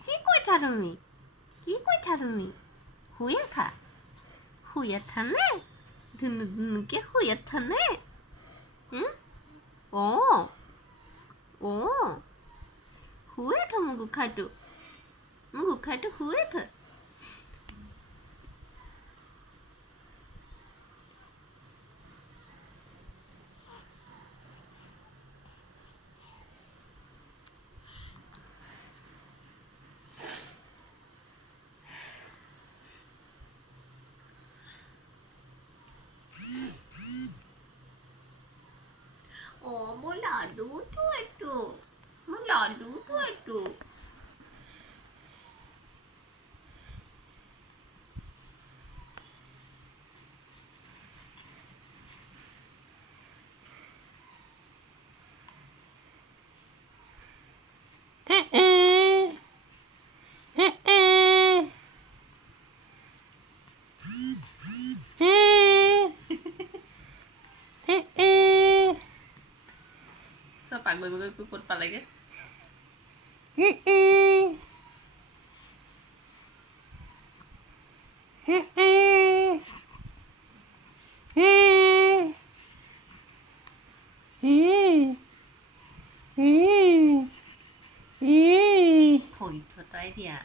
কি কইতা তুমি কি কইতা তুমি শুয়ে থা নে ধুনু ধুনুকে শুয়ে থা নে শুয়ে থা মোৰ গোখাইটো শুয়ে থা মোৰ লাডুটো এইটো চব পাগল ক'ত পালেগে ভৰি ফটাই দিয়া